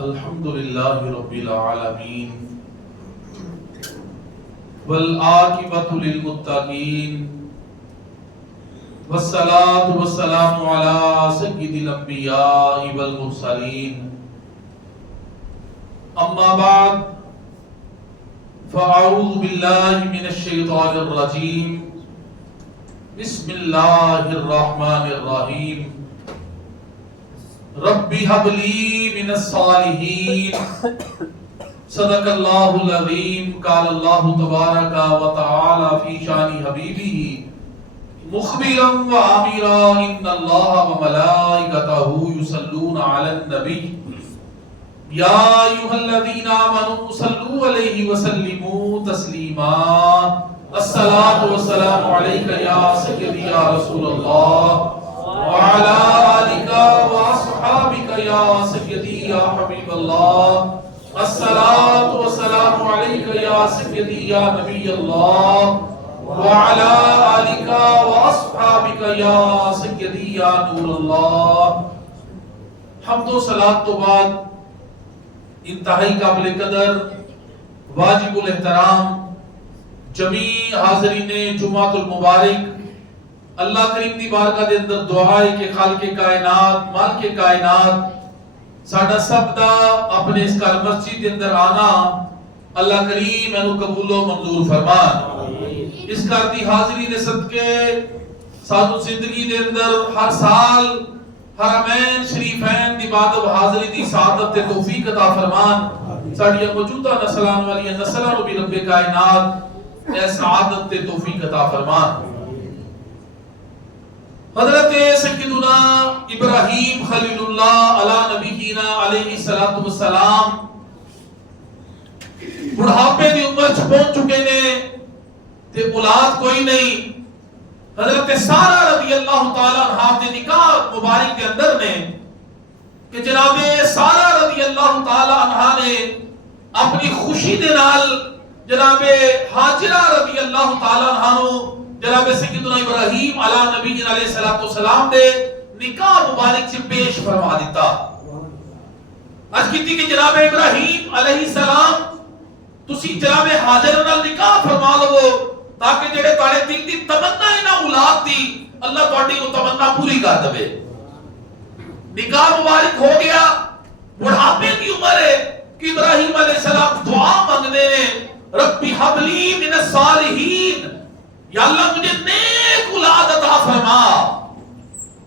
الحمد للہ رب العالمین والعاقبۃ للمتقین والصلاة والسلام علی سید الانبیاء والمرسلین اما بعد فاعوذ باللہ من الشیطان الرجیم بسم اللہ الرحمن الرحیم ربی حب لی من الصالحین صدق اللہ العظیم قال اللہ تبارک و تعالی فی شان حبیبہ مخبرا و آمرا ان اللہ و ملائکتہ یصلون علی النبی یا ایھا الذین آمنوا صلوا علیہ وسلموا تسلیما الصلاۃ والسلام علیک یا سیدی یا رسول اللہ وعلى آلك وأصحابك يا سيدي يا حبيب الله الصلاة والسلام عليك يا سيدي يا نبي الله وعلى آلك وأصحابك يا سيدي يا نور الله. حمد و صلاة تو بعد انتہائی قابل قدر واجب الاحترام جمیع حاضرین جمعۃ المبارک اللہ کریم دی بارگاہ دے اندر دعا ہے کہ خالق کائنات مالک کائنات ساڈا سب دا اپنے اس کار مسجد دے اندر آنا اللہ کریم اینو قبول و منظور فرمان. اس کار دی حاضری دے صدقے سانو زندگی دے اندر ہر سال حرمین شریفین دی بادب حاضری دی سعادت تے توفیق عطا فرمان. ساڈیاں موجودہ نسلان والی نسلاں نو بھی رب کائنات اے سعادت تے توفیق عطا فرمان. حضرت سیدنا ابراہیم خلیل اللہ علی نبینا علیہ السلام بڑھاپے دی عمر چ پہنچ چکے نے تے اولاد کوئی نہیں. حضرت سارہ رضی اللہ تعالی عنہا دے نکاح مبارک کے اندر نے کہ جناب سارہ رضی اللہ تعالی عنہا نے اپنی خوشی دے نال جناب ہاجرہ رضی اللہ تعالی عنہا نو جناب سیدنا ابراہیم علی نبی علیہ السلام دے نکاح مبارک سے پیش فرما دیتا. آج کیتی کہ جناب ابراہیم علیہ السلام تسی جناب ہاجر نال نکاح فرما لو تاکہ جڑے تاڑے دل دی تمنا ہے نا اولاد دی اللہ تہاڈی وہ تمنا پوری کر دے. نکاح مبارک ہو گیا, بڑھاپے کی عمر ہے کہ ابراہیم علیہ السلام دعا مانگنے ربی حب لی من الصالحین یا اللہ مجھے نیک اولاد عطا فرما.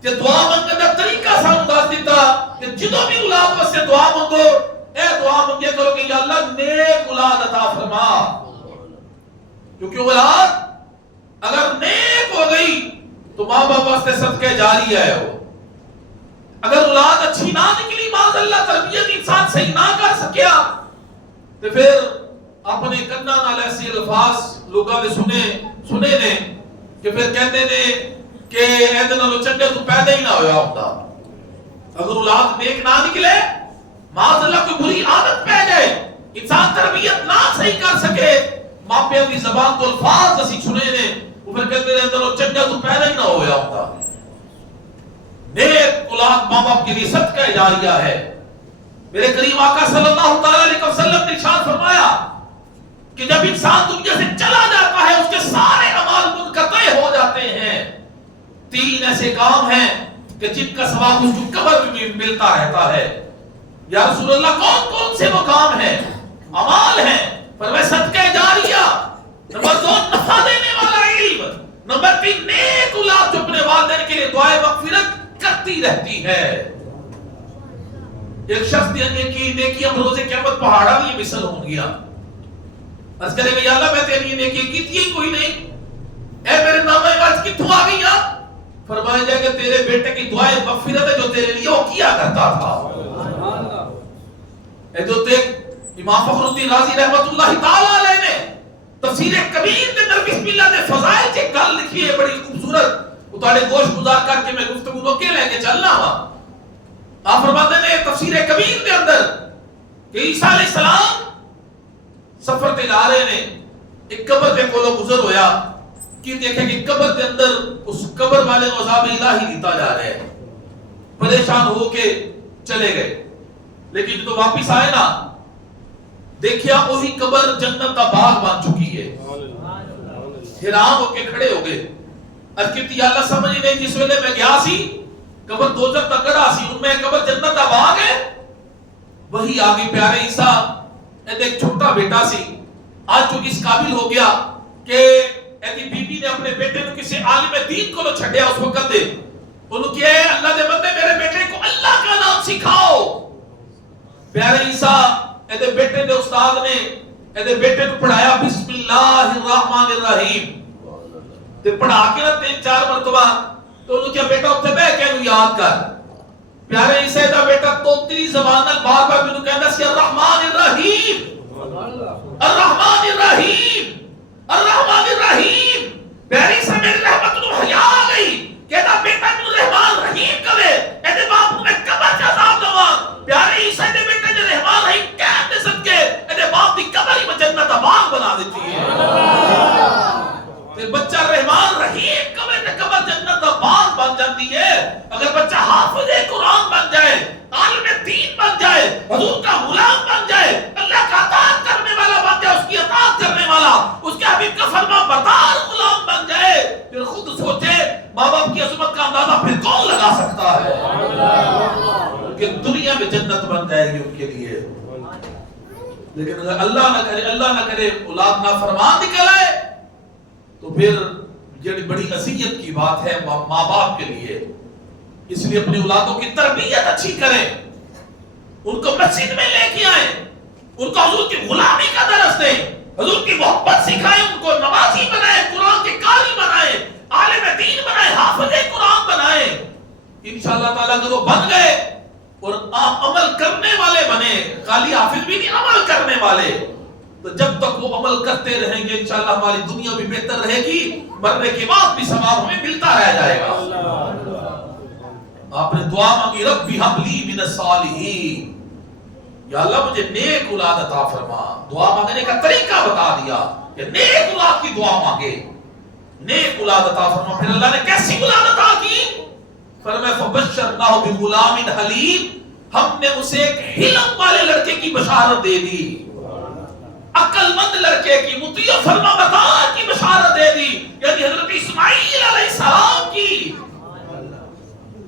کہ دعا مانگنے کا طریقہ سانو دس دیتا کہ جدوں بھی اولاد واسطے دعا مانگو اے دعا مانگے کرو کہ یا اللہ نیک اولاد عطا فرما. کیونکہ اولاد اگر نیک ہو گئی تو ماں باپ واسطے صدقہ جاری ہے. وہ اگر اولاد اچھی نہ نکلی معاذ اللہ تربیت انسان صحیح نہ کر سکیا تو پھر اپنے کنا نال ایسے الفاظ لوگاں دے سنے نے کہ پھر کہتے نے کہ ایدے نالوں چنگے تو پیدا ہی نہ ہویا ہوتا. اگر اولاد نیک نہ نکلے معاذ اللہ کوئی بری عادت پہ جائے انسان تربیت نہ صحیح کر سکے ماں پیو کی زبان تو الفاظ اسی سنے نے وہ پھر کہتے نے ایدے نالوں چنگے تو پیدا ہی نہ ہویا ہوتا. نیک اولاد ماں باپ کے لیے صدقہ جاریہ ہے. میرے کریم آقا صلی اللہ تعالی علیہ وسلم نے ارشاد فرمایا کہ جب انسان دنیا سے چلا جاتا ہے اس کے سارے اعمال منقطع ہو جاتے ہیں. 3 ایسے کام ہیں کہ جن کا ثواب اس کو قبر میں بھی ملتا رہتا ہے. یا رسول اللہ کون کون سے وہ کام ہیں اعمال ہیں؟ فرمایا صدقہ جاریہ, نمبر 2 نفع دینے والا علم, نمبر 3 نیک اولاد جو اپنے والدین کے لیے دعائے مغفرت کرتی رہتی ہے. ایک شخص کی نیکی ہم روزے قیامت پہاڑا بھی مثل ہو گیا. اس کرے گا یا اللہ میں تیری نیکی کیتی ہی کوئی نہیں, اے میرے نامہ باز کتوں آ گئی. فرمایا جائے کہ تیرے بیٹے کی دعائیں مغفرت ہے جو تیرے لیے وہ کیا کرتا تھا. اے جو امام فخر الدین رازی رحمت اللہ تعالی علیہ نے تفسیر کبیر کے اندر بسم اللہ دے فضائل کی گل لکھی ہے بڑی خوبصورت. اتارے گوشت گزار کر کے میں گفتگو کو کے لے کے چلنا ہوا. آپ فرماتے ہیں تفسیر کبیر کے اندر کہ عیسیٰ علیہ السلام سفر تے جا رہے نے, ایک قبر پہ کولو گزر ہویا کہ دیکھیں کہ قبر کے اندر اس قبر والے عذاب الہی دیتا جا رہے ہیں. پریشان ہو کے چلے گئے, لیکن جو واپس آئے نا دیکھیا وہی قبر جنت کا باغ بن چکی ہے. حیران ہو کے کھڑے ہو گئے. ارد کی اللہ سمجھ نہیں جس ویلے میں گیا سی قبر دوزخ دا گڑھا سی ان میں قبر جنت دا باغ ہے. وہی آگے پیارے عیسیٰ ایک چھوٹا بیٹا سی آج چونکہ اس قابل ہو گیا کہ ایدی بی بی نے اپنے بیٹے کو کسی عالم دین کو لو چھڑیا اس وقت دے انہوں کیا ہے اللہ دے بندے میرے بیٹے کو اللہ کا نام سکھاؤ. پیارے عیسیٰ ایدے بیٹے دے استاد نے ایدے بیٹے کو پڑھایا بسم اللہ الرحمن الرحیم تے پڑھا کے نا 3-4 مرتبہ تو انہوں کیا بیٹا اتھے بے کہ انہوں یاد کر. پیارے عیسیٰ دا بیٹا توتری زبان بار بار انہوں کہنا سی الرحمن الرحیم الرحمن الرحیم الرحمن الرحیم. پیارے عیسیٰ میری رحمت انہوں حیاء آ گئی کہتا بیٹا انہوں رحمان رحیم کرے ایدے باپ میں قبر کا عذاب دوا. پیارے عیسیٰ دے بیٹے نے رحمان رحیم کہہ دے سکتے ایدے باپ دی قبر ہی میں جنت باغ بنا دیتی ہے. پھر بچہ رحمان رحیم قبر جنت باغ بن جاتی ہے. اگر بچہ حافظ قرآن بن جائے عالم دین بن جائے حضور کا غلام بن جائے اللہ کا اطاعت کرنے والا بن جائے اس کی اطاعت کرنے والا اس کے حبیب کا فرما بردار غلام بن جائے پھر خود سوچے ماں باپ کی عظمت کا اندازہ پھر کون لگا سکتا ہے کہ دنیا میں جنت بن جائے گی ان کے لیے. لیکن اگر اللہ نہ کرے اولاد نافرمان نکل آئے تو پھر یہ بڑی اذیت کی بات ہے ماں باپ کے لیے. اس لیے اپنی اولادوں کی تربیت اچھی کریں ان کو مسجد میں لے کے آئیں ان کو حضور کی غلامی کا درس دیں حضور کی محبت سکھائیں ان کو نمازی بنائیں قرآن کے قاری بنائیں عالم دین بنائیں حافظ قرآن بنائیں. انشاءاللہ تعالیٰ اگر وہ بن گئے اور عمل کرنے والے بنے خالی حافظ بھی نہیں عمل کرنے والے تو جب تک وہ عمل کرتے رہیں گے انشاءاللہ ہماری دنیا بھی بہتر رہے گی مرنے کے بعد بھی ثواب ہمیں ملتا رہ جائے گا. آپ نے دعا مانگی ربی حب لی من الصالحین یا اللہ مجھے نیک اولاد عطا فرما. دعا مانگنے کا طریقہ بتا دیا کہ نیک اولاد کی دعا مانگے نیک اولاد عطا فرما. پھر اللہ نے کیسی اولاد عطا کی فرمایا فبشرناہ بغلام حلیم ہم نے اسے ایک حلم والے لڑکے کی بشارت دے دی عقل مند لڑکے کی مطیع فرما بردار کی بشارت دے دی یعنی حضرت اسماعیل علیہ السلام کی.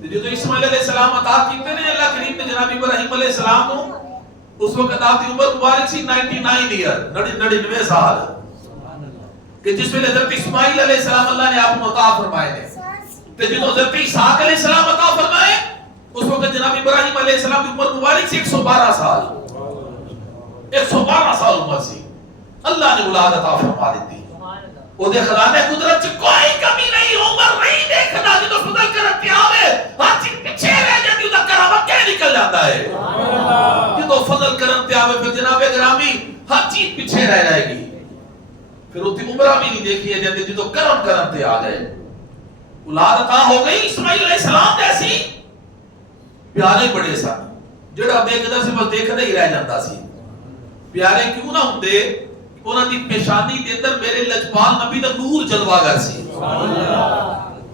جو اسماعیل علیہ السلام عطا کیتے ہیں اللہ کریم نے جناب ابراہیم علیہ السلام کو اس وقت آپ کی عمر مبارک سی 99 ایئر 99 سال کہ جس میں حضرت اسماعیل علیہ السلام اللہ نے آپ کو عطا فرمائے تھے تو جو حضرت اسحاق علیہ السلام عطا فرمائے اس وقت جناب ابراہیم علیہ السلام کی عمر مبارک سی 112 سال 112 سال عمر سی اللہ نے اولاد عطا فرما دی تھی. وہ دے خزانے قدرت سے کوئی کمی نہیں عمر نہیں دیکھنا جو فضل کرتے آوے ہر چیز پیچھے رہ جاتی ہے کرامت کہہ نکل جاتا ہے جو فضل کرتے آوے پھر جناب گرامی ہر چیز پیچھے رہ جائے گی پھر اتنی عمرہ بھی نہیں دیکھی ہے جاتی جو کرم کرتے آ گئے. اولاد عطا ہو گئی اسماعیل علیہ السلام جیسی پیارے بڑے سن جڑا دیکھدا سی بس دیکھدا ہی رہ جاتا سی. پیارے کیوں نہ ہوندے انہاں دی پیشانی دے اندر میرے لجپال نبی دا نور جلواگر سی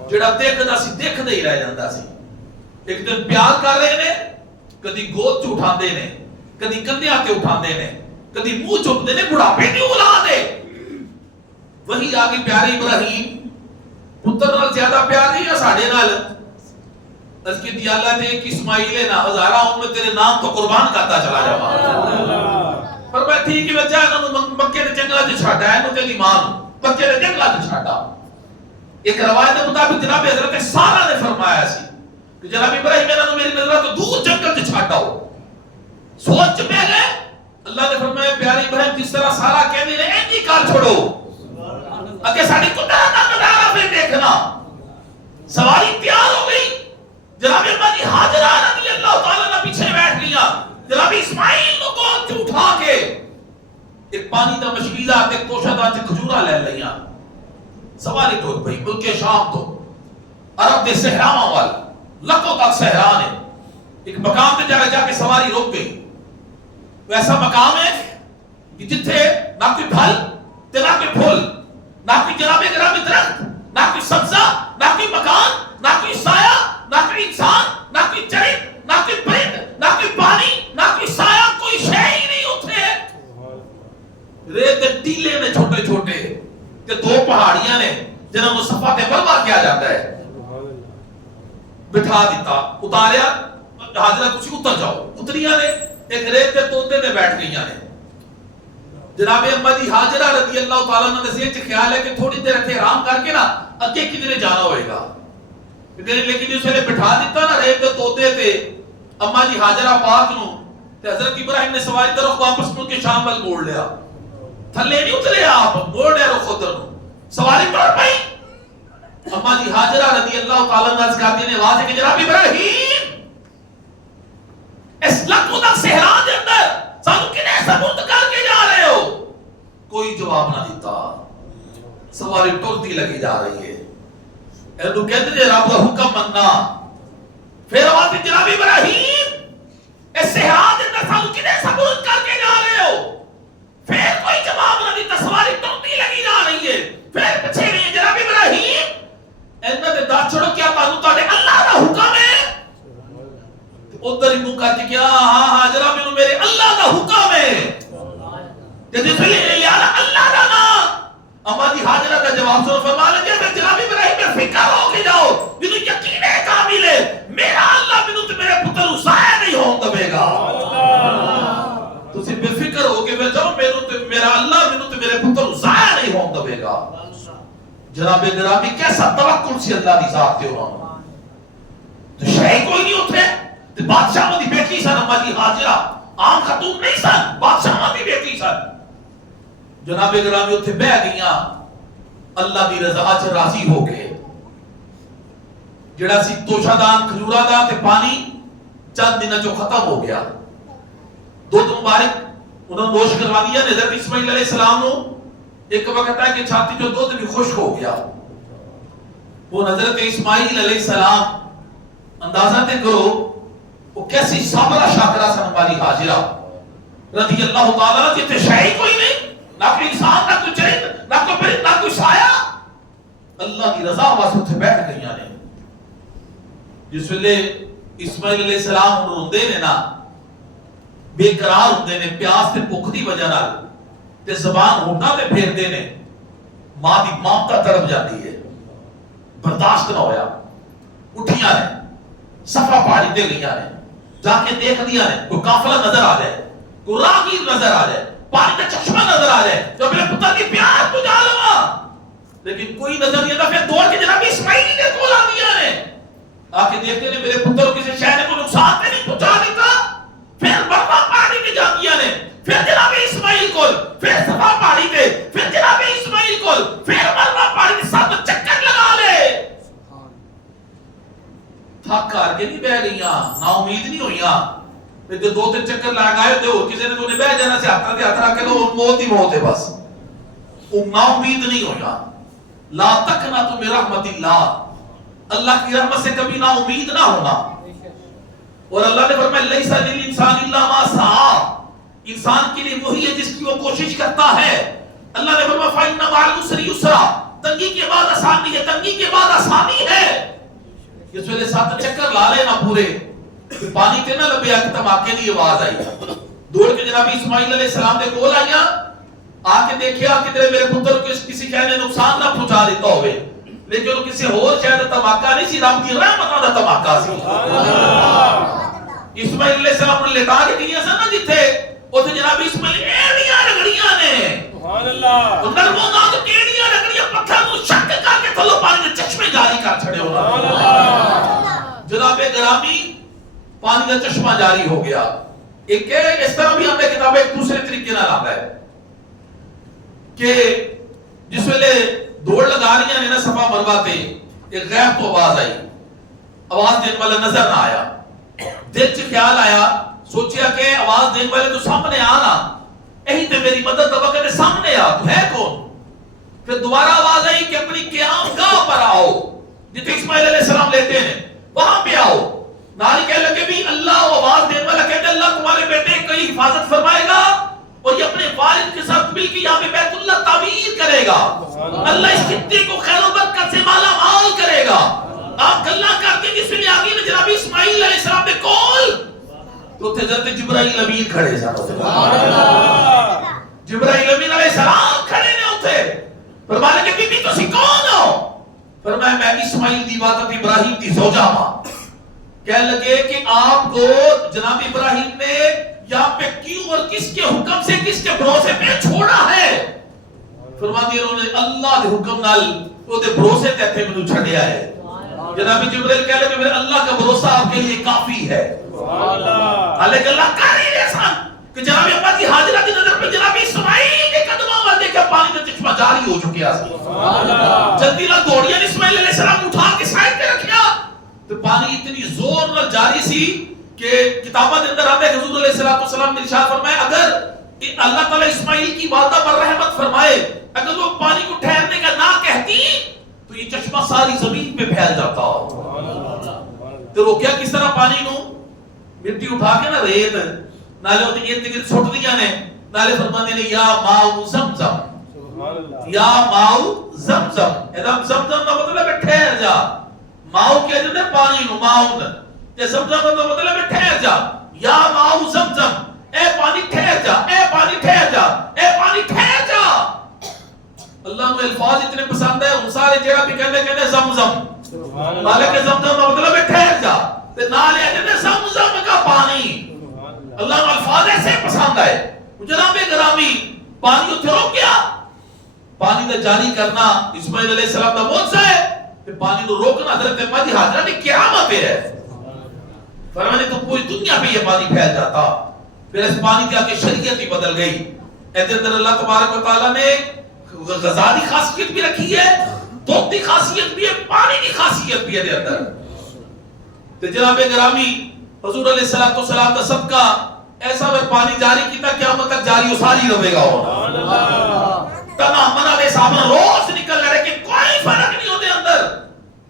جڑا دیکھدا ہی رہ جاندا سی. ایک دن پیار کر رہے نے کدی گود چ اٹھاندے نے کدی کندھیاں تے اٹھاندے نے کدی منہ چکدے نے بڑھاپے دی اولاد ہے. وہی آگے پیارے ابراہیم پتر نال زیادہ پیار نہیں ہے ساڈے نال اس کی دی اللہ نے ایک اسماعیل نہ ہزارہ میں تیرے نام تو قربان کرتا چلا جاواں. پر میں ٹھیک ہے بچہ انہوں مکے دے جنگلہ جو چھاٹا ہے انہوں تیری ماں مکے دے جنگلہ جو چھاٹا. ایک روایت مطابق جناب حضرت سارہ نے فرمایا سی کہ جناب ابراہیم انہوں میری نظرہ تو دور جنگل جو چھاٹا ہو سوچ میں گئے اللہ نے فرمایا پیاری ابراہیم جس طرح سارہ کہنے نے اینجی کار چھوڑو اگر ساڑھی قدرت کا نظارہ پھر دیکھنا. سواری تیار ہو گئی جناب ابراہیم حاجرہ رضی اللہ تعالیٰ نے پیچھے بیٹھ لیا جناب اسماعیل کو گود چ اٹھا کے ایک پانی دا مشکیزہ ایک توشہ دا چ کھجورا لے لیا سواری ٹور پئی ملک شام تو عرب دے صحراواں وال لکھوں تک صحرا نے ایک مقام تے جا کے سواری رک گئی. ویسا مقام ہے کہ جتھے نہ کوئی پھل تے نہ کوئی پھول نہ کوئی جناب گرامی درخت نہ کوئی سبزہ نہ کوئی مکان نہ کوئی سایہ نہ کوئی انسان نہ کوئی چرند نہ کوئی پرند نہ کوئی پانی نہ کوئی کیا جاتا ہے. بٹھا دیتا, اتاریا, حاجرہ تسی اتر جاؤ, اتریاں نے ایک ریت تے توتے تے بیٹھ گئیاں نے. جناب اما جی حاجرہ رضی اللہ تعالیٰ عنہ نے ذہن خیال ہے کہ تھوڑی دیر اتنے آرام کر کے نا اگے کدھر جانا ہوئے گا, لیکن اس نے بٹھا دیتا نا ریت تے توتے تے اما جی حاجرہ پاک نو, تے حضرت ابراہیم نے سواری طرف واپس مڑ کے شام وال موڑ لیا. تھلے نہیں اترے آپ, موڑ لیا رخ ادھر نو, سواری ٹر پئی. اما جی حاجرہ رضی اللہ تعالیٰ عنہ عرض کرتی نے آواز ہے کہ جناب ابراہیم اس لکو دا صحرا دے اندر سانو کنے سبوت کر کے جا رہے ہو؟ کوئی جواب نہ دیتا, سواری ٹرتی لگی جا رہی ہے. اینو کہتے جے رب دا حکم مننا. پھر آواز ہے جناب ابراہیم اس صحرا دے اندر سانو کنے سبوت کر کے جا رہے ہو؟ پھر کوئی جواب نہ دیتا, سواری ٹرتی لگی جا رہی ہے. پھر پچھے نہیں جناب ابراہیم اینا دے دا چھوڑو کیا تانوں تاڑے اللہ دا حکم ہے؟ ادھر ہی منہ کر کے کیا ہاں حاجرہ میں میرے اللہ دا حکم ہے. جس لئے یار اللہ دا نا. اما جی حاجرہ کا جواب سن فرما لگے میں جناب ابراہیم میں فکر ہو کے جاؤ, مجھے یقین ہے کامل ہے میرا اللہ مجھے تو میرے پتر ضائع نہیں ہون دے گا. تسی بے فکر ہو کے جاؤ, میرا اللہ مجھے تو میرے پتر ضائع نہیں ہون دے گا. جناب گرامی کیسا توکل سی اللہ دی ذات تے انہوں تو شے کوئی نہیں اٹھے. تے بادشاہ دی بیٹی سن اما جی حاجرہ, عام خاتون نہیں سن, بادشاہ دی بیٹی سن. جناب گرامی اتھے بہ گئیاں اللہ دی رضا چ راضی ہو کے. جڑا سی توشہ دان کھجورا دا تے پانی چند دنوں چوں ختم ہو گیا. دودھ مبارک انہوں نے نوش کروا دیا. حضرت اسماعیل علیہ السلام نو ایک وقت ہے کہ چھاتی جو دودھ بھی خشک ہو گیا. وہ حضرت اسماعیل علیہ السلام اندازہ تے کرو وہ کیسی صابرہ شاکرہ سن والی حاجرہ رضی اللہ تعالیٰ جتے شاہی کوئی نہیں, نہ کوئی انسان, نہ کوئی چرند, نہ کوئی پرند, نہ کوئی سایہ. اللہ کی رضا واسطے اتھے بیٹھ گئیاں نے. جس ویلے اسماعیل علیہ السلام روندے نے نا, بے قرار ہوندے نے پیاس تے بھوک دی وجہ نال, تے زبان ہونٹاں تے پھیردے نے, ماں دی مامتا تڑپ جاتی ہے, برداشت نہ ہویا. اٹھیاں نے, صفا پہاڑی تے گئیاں نے, جا کے دیکھ دیا نے کوئی قافلہ نظر آ جائے, کوئی راہگیر نظر آ جائے, پانی کا چشمہ نظر آ جائے جو میرے پتر کی پیاس بجھا لوا. لیکن کوئی نظر نہیں آتا. پھر دوڑ کے جناب اسماعیل نے کول آ دیا نے, آ کے دیکھتے نے میرے پتر کو کسی شے نے کوئی نقصان تے نہیں پہنچا دیتا. پھر برفا پہاڑی تے جا دیا نے, پھر جناب اسماعیل کول, پھر صفا پہاڑی تے, پھر جناب اسماعیل کول, پھر برفا پہاڑی تے ساتھ چکر لگا لے. تھک کر کے نہیں بہ گئیاں, نا امید نہیں ہوئیاں. تے دو تین چکر لگائے تے اور کسی نے تو نے بہ جانا سی, ہاتھ تے ہاتھ رکھ کے تو موت ہی موت ہے بس. نا امید نہیں ہویا. لا تقنطوا من رحمت اللہ, اللہ کی رحمت سے کبھی نا امید نہ ہونا. اور اللہ نے فرمایا لیس للانسان الا ما سعى, انسان کے لیے وہی ہے جس کی وہ کوشش کرتا ہے. اللہ نے فرمایا فإن مع العسر يسرا, تنگی کے بعد آسانی ہے, تنگی کے بعد آسانی ہے. اس ویلے ساتھ چکر لا لے نا پورے, پانی تے نہ لبیا کہ دھماکے دی آواز آئی. دوڑ کے جناب اسماعیل علیہ السلام دے کول آئیاں, آ کے دیکھیا کہ تیرے میرے پتر کو کسی شے نے نقصان نہ پہنچا دیتا ہوئے, لیکن کسی اور شے دا دھماکہ نہیں سی, رب دی رحمت دا دھماکہ سی. اسماعیل علیہ السلام نے لٹا کے دیا سن نا جتھے, اوتھے جناب اسماعیل ایڑیاں رگڑیاں نے, سبحان اللہ, اندر وہ نہ تو ایڑیاں رگڑیاں پتھر نو شک کر کے تھلو پانی دے چشمے جاری کر چھڑے. سبحان اللہ. جناب گرامی پانی کا چشمہ جاری ہو گیا. ایک اس طرح بھی ہم نے کتاب ایک دوسرے طریقے نال آتا ہے کہ جس ویلے دوڑ لگا رہی ہیں نا صفا مروا تے, ایک غیب تو آواز آئی, آواز دینے والا نظر نہ آیا. دل چ خیال آیا, سوچیا کہ آواز دینے والے تو سامنے آنا, یہی تے میری مدد کا وقت ہے, سامنے آ, تو ہے کون؟ پھر دوبارہ آواز آئی کہ اپنی قیام گاہ پر آؤ, جتنے اسماعیل علیہ السلام لیتے ہیں وہاں پہ آؤ. ناری کہنے لگے بھی اللہ, آواز دینے والا کہتے اللہ تمہارے بیٹے کی حفاظت فرمائے گا اور یہ اپنے والد کے ساتھ مل کے یہاں پہ بیت اللہ تعمیر کرے گا. اللہ اس خطے کو خیر و برکت سے مالا مال کرے گا. آپ گلا کرتے جس میں آگے میں جناب اسماعیل علیہ السلام نے کول تو تھے حضرت جبرائیل امین کھڑے سن. جبرائیل امین علیہ السلام کھڑے نے اتھے, فرمانے کہ بی بی تسی کون ہو؟ فرمایا میں اسماعیل دی واتت ابراہیم دی زوجہ ماں. کہنے لگے کہ آپ کو جناب ابراہیم نے یہاں پہ کیوں اور کس کے حکم سے کس کے بھروسے پہ چھوڑا ہے؟ فرماتی انہوں نے اللہ دے حکم نال وہ دے بھروسے تے تھے مینوں چھڈیا ہے. جناب جبرائیل کہہ لگے میرے اللہ کا بھروسہ آپ کے لیے کافی ہے. حالانکہ اللہ کہہ رہی ہے سان کہ جناب اما جی حاجرہ کی نظر پہ جناب اسماعیل کے قدموں میں دیکھا پانی کا چشمہ جاری ہو چکیا ہے. جلدی نہ دوڑیا اسماعیل علیہ السلام اٹھا کے سائڈ پہ رکھیا تو پانی اتنی زور نہ جاری سی کہ کتابوں کے اندر آتا ہے حضور علیہ السلام نے ارشاد فرمایا اگر اللہ تعالیٰ اسماعیل کی والدہ پر رحمت فرمائے اگر وہ پانی کو ٹھہرنے کا نہ کہتی تو یہ چشمہ ساری زمین پہ پھیل جاتا ہو. تو روکیا کس طرح پانی نو؟ مٹی اٹھا کے نا ریت نالے ہوتے ارد گرد چھوٹ دیا نے. نالے فرمانے نے یا ماؤ زمزم یا ماؤ زمزم. زمزم کا مطلب ہے ٹھہر جا. ماؤ کیا جو ہے پانی نو ماؤ تے زمزم کا مطلب ہے ٹھہر جا. یا ماؤ زمزم اے پانی ٹھہر جا اے پانی ٹھہر جا اے پانی ٹھہر جا. اللہ نے الفاظ اتنے پسند ہے ان سارے جگہ بھی کہتے زمزم. حالانکہ زمزم کا مطلب ہے ٹھہر جا تے نال ہے زمزم کا پانی. اللہ نے الفاظ ایسے پسند ہے. جناب گرامی پانی اتنے روک گیا. پانی کا جاری کرنا اسماعیل علیہ السلام کا معجزہ ہے. پانی کو روکنا حضرت اماں دی حاجرہ کی کرامت ہے. فرمایا تو پوری دنیا پہ یہ پانی پھیل جاتا. پھر اس پانی کی آگے شریعت ہی بدل گئی. ایسے اندر اللہ تبارک و تعالیٰ نے غذائی خاصیت بھی رکھی ہے, دودھ کی خاصیت بھی ہے, پانی کی خاصیت بھی ہے دے اندر. تو جناب گرامی حضور علیہ السلام کا صدقہ ایسا اگر پانی جاری کیتا قیامت تک جاری و ساری رہے گا. تمام منع صاحب روز نکل رہے کہ کوئی فرق نہیں ہوتے اندر.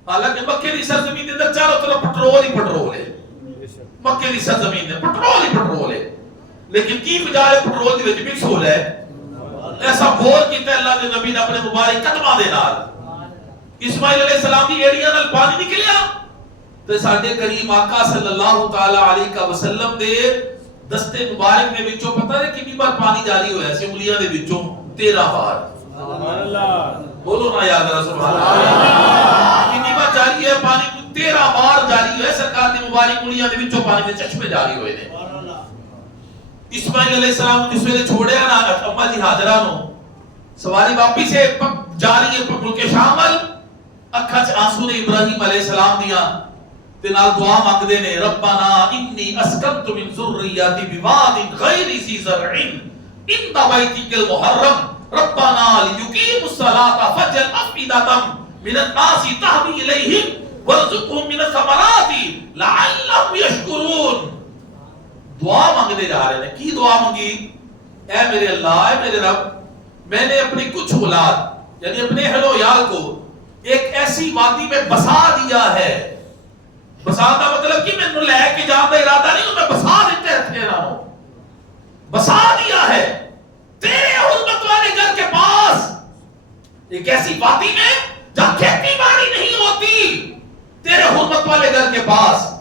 حالانکہ مکے کی سرزمین کے اندر چاروں طرف پٹرول ہی پٹرول ہے. مکے کی سرزمین میں پٹرول ہی پٹرول ہے. لیکن کی وجہ ہے پٹرول دی وچ مکس ہو رہا ہے. ایسا بور کیتا ہے اللہ کے نبی نے اپنے مبارک قدماں دے نال. اسماعیل علیہ السلام دی ایڑیاں نال پانی نکلیا تے ساڈے کریم آقا صلی اللہ تعالی علیہ وسلم دے دستے مبارک دے وچوں پتہ ہے کتنی بار پانی جاری ہویا سی؟ انگلیاں دے وچوں 13 بار. سبحان اللہ بولو نا یاد رہا سبحان اللہ. کتنی بار جاری ہے پانی؟ 13 بار جاری ہے. سرکار دی مبارک انگلیاں دے وچوں پانی دے چشمے جاری ہوئے نے. اسماعیل علیہ السلام جس ویلے چھوڑیا نا اماں جی حاجرہ نو سواری واپس سے جا رہی ہے ملک شام ول. اکھاں وچ آنسو نے ابراہیم علیہ السلام دیاں تے نال دعا مانگدے نے ربنا انی اسکنت من ذریتی بواد غیر ذی زرع عند بیتک المحرم ربنا لیقیموا الصلاۃ فاجعل افئدۃ من الناس تهوی الیہم وارزقهم من الثمرات لعلهم یشکرون. دعا مانگنے جا رہے ہیں. کی دعا مانگی؟ اے میرے اللہ اے میرے رب میں نے اپنی کچھ اولاد یعنی اپنے اہل و عیال کو ایک ایسی وادی میں بسا دیا ہے. بسا کا مطلب کہ میں لے کے جانے کا ارادہ نہیں ہوں, میں بسا دیتے رہتے رہا ہوں. بسا دیا ہے تیرے حرمت والے گھر کے پاس ایک ایسی وادی میں جہاں کھیتی باڑی نہیں ہوتی. تیرے حرمت والے گھر کے پاس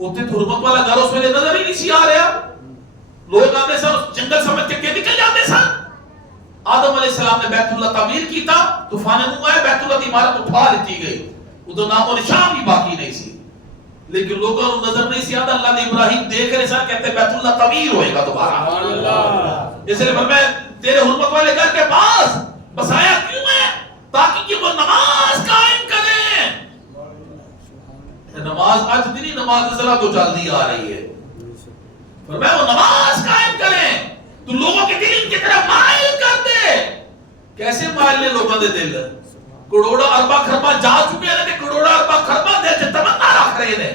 ہوتے تو حرمت والا گھر اس میں نظر ہی نہیں سی آ رہا. لوگ آتے سن جنگل سمجھ کے نکل جاتے سن. آدم علیہ السلام نے بیت اللہ تعمیر کی تھا, طوفان نوح آیا, بیت اللہ کی عمارت اٹھا لیتی گئی, ادھر نام و نشان بھی باقی نہیں سی. لیکن لوگوں کو نظر نہیں سی آتا. اللہ نے ابراہیم دیکھ رہے سن, کہتے بیت اللہ تعمیر ہوئے گا دوبارہ. اس لیے فرمایا تیرے حرمت والے گھر کے پاس بسایا کیوں ہے؟ تاکہ وہ نماز قائم کریں. نماز آج دنی نماز ذرا تو جلدی آ رہی ہے. فرمایا وہ نماز قائم کریں تو لوگوں کے دل ان کی طرف مائل کر دے. کیسے مائل نے لوگوں دے دل؟ کروڑا اربا خربا جا چکے ہیں کہ کروڑا اربا خربا دل سے تمنا رکھ رہے ہیں.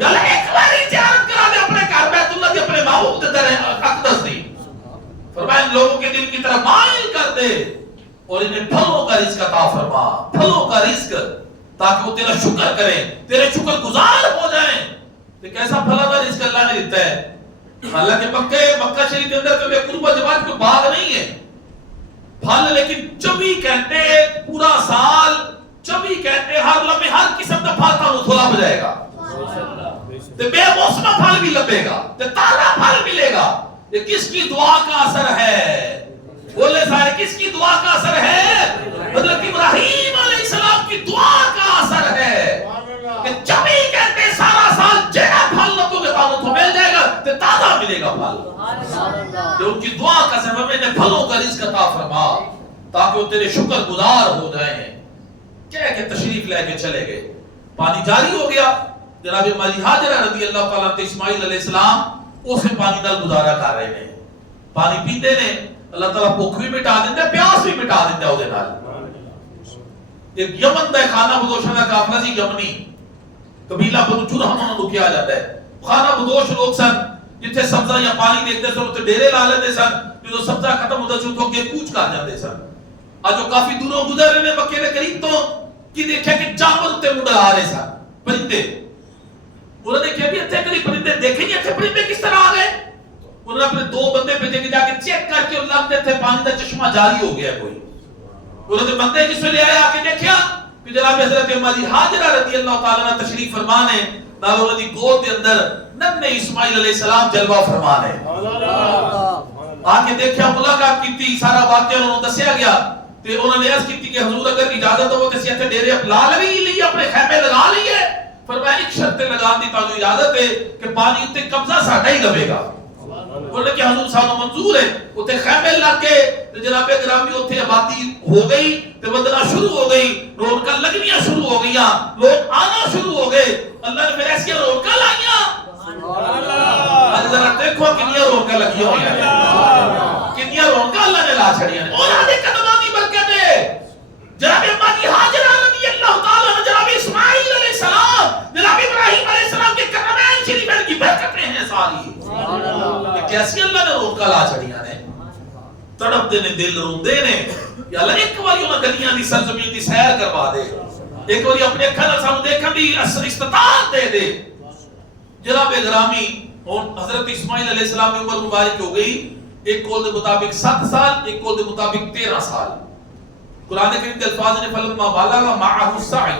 یعنی ایک بار زیارت کرا دے اپنے گھر بیت اللہ کے اپنے محبوب دے در اقدس دی. فرمایا لوگوں کے دل کی طرف مائل کر دے اور انہیں پھلوں کا رزق عطا فرما. پھلوں کا رزق تاکہ وہ تیرا شکر کریں, تیرے شکر گزار ہو جائیں. تو کیسا پھلا کا رزق اللہ نے دیتا ہے. حالانکہ مکہ شریف کے اندر کوئی قربہ جماعت کوئی باغ نہیں ہے پھل, لیکن 24 گھنٹے پورا سال 24 گھنٹے ہر لمحے ہر قسم کا پھل تھا تھوڑا ہو جائے گا. تو بے موسم پھل بھی لبے گا, تو تازہ پھل ملے گا. یہ کس کی دعا کا اثر ہے؟ بولے سارے کس کی دعا کا اثر ہے؟ حضرت ابراہیم علیہ السلام کی دعا کا اثر ہے کہ جب ہی کہتے سارا سال جہاں پھل لگو گے تو مل جائے گا تو تازہ ملے گا پھل. جو ان کی دعا کا سبب ہے پھلوں کا رزق عطا فرما تاکہ وہ تیرے شکر گزار ہو جائیں. کہہ کے تشریف لے کے چلے گئے. پانی جاری ہو گیا. جناب مالی ہاجرہ رضی اللہ تعالیٰ عنہ اسماعیل علیہ السلام اسے پانی نال گزارا کر رہے ہیں. پانی پیتے نے اللہ تعالیٰ بھوک بھی مٹا دیتا ہے, پیاس بھی مٹا دیتا ہے وہ دے نال. ایک یمن دا خانہ بدوشہ دا قافلہ سی یمنی قبیلہ بنو جرہم انہوں کیا جاتا ہے. خانہ بدوش لوگ سن جتھے سبزہ یا پانی دیکھتے سن تے ڈیرے لا لیتے سن. جو سبزہ ختم ہوتا چھو تو کے کوچ کر جاتے سن. آج جو کافی دوروں گزر رہے ہیں مکے دے قریب تو کی دیکھا کہ جانور تے منڈل آ رہے سن پرندے. انہوں نے کہا بھی اتھے کری پرندے دیکھیں گے اتھے پرندے کس طرح آ گئے. انہوں نے اپنے دو بندے بھیجے کہ جا کے چیک کر کے لگتے تھے پانی دا چشمہ جاری ہو گیا کوئی. انہوں نے بندے جس میں لے آئے آ کے دیکھا کہ جناب حضرت مالی ہاجرہ رضی اللہ تعالیٰ عنہ تشریف فرمانے نال انہوں نے گود کے اندر نبی اسماعیل علیہ السلام جلوہ فرمانے. آ کے دیکھا ملاقات کی سارا واقعہ انہوں نے دسیا گیا. تے انہوں نے عرض کی کہ حضور اگر اجازت ہو تو تے ڈیرے لا لئی اپنے خیمے لگا لیے. فرمایا ایک شرط لگا دی تانوں اجازت ہے کہ پانی اتے قبضہ ساڈا ہی لوے گا. بولے کہ حضور صاحب منظور ہے. اتے خیمے لگ کے جناب گرامی اتے آبادی ہو گئی تے بدلنا شروع ہو گئی. رونقاں لگنیاں شروع ہو گئیاں, لوگ آنا شروع ہو گئے. اللہ نے پھر ایسی رونقاں لائیاں. آج ذرا دیکھو کنیاں رونقاں لگیاں ہوئی ہیں, کنیاں رونقاں اللہ نے لا چھڑیاں ہیں. انہاں دے قدماں دی برکت ہے. جناب مالی ہاجرہ رضی اللہ تعالیٰ عنہ, جناب اسماعیل علیہ السلام, جناب ابراہیم علیہ السلام کے کرمین شریفین کی برکتیں ہیں ساری. کیسی اللہ نے رونقاں لا چھڑیاں نے. تڑپ دے نے دل روندے نے. یا اللہ ایک باری انہاں گلیاں دی سرزمین دی سیر کروا دے, ایک باری اپنے اکھاں نال سانوں دیکھن دی استطاعت دے دے. جناب گرامی حضرت اسماعیل علیہ السلام کی عمر مبارک ہو گئی. ایک قول دے مطابق 7 سال, ایک قول دے مطابق 13 سال. قرآن کریم کے الفاظ نے فلما بلغ معه السعی,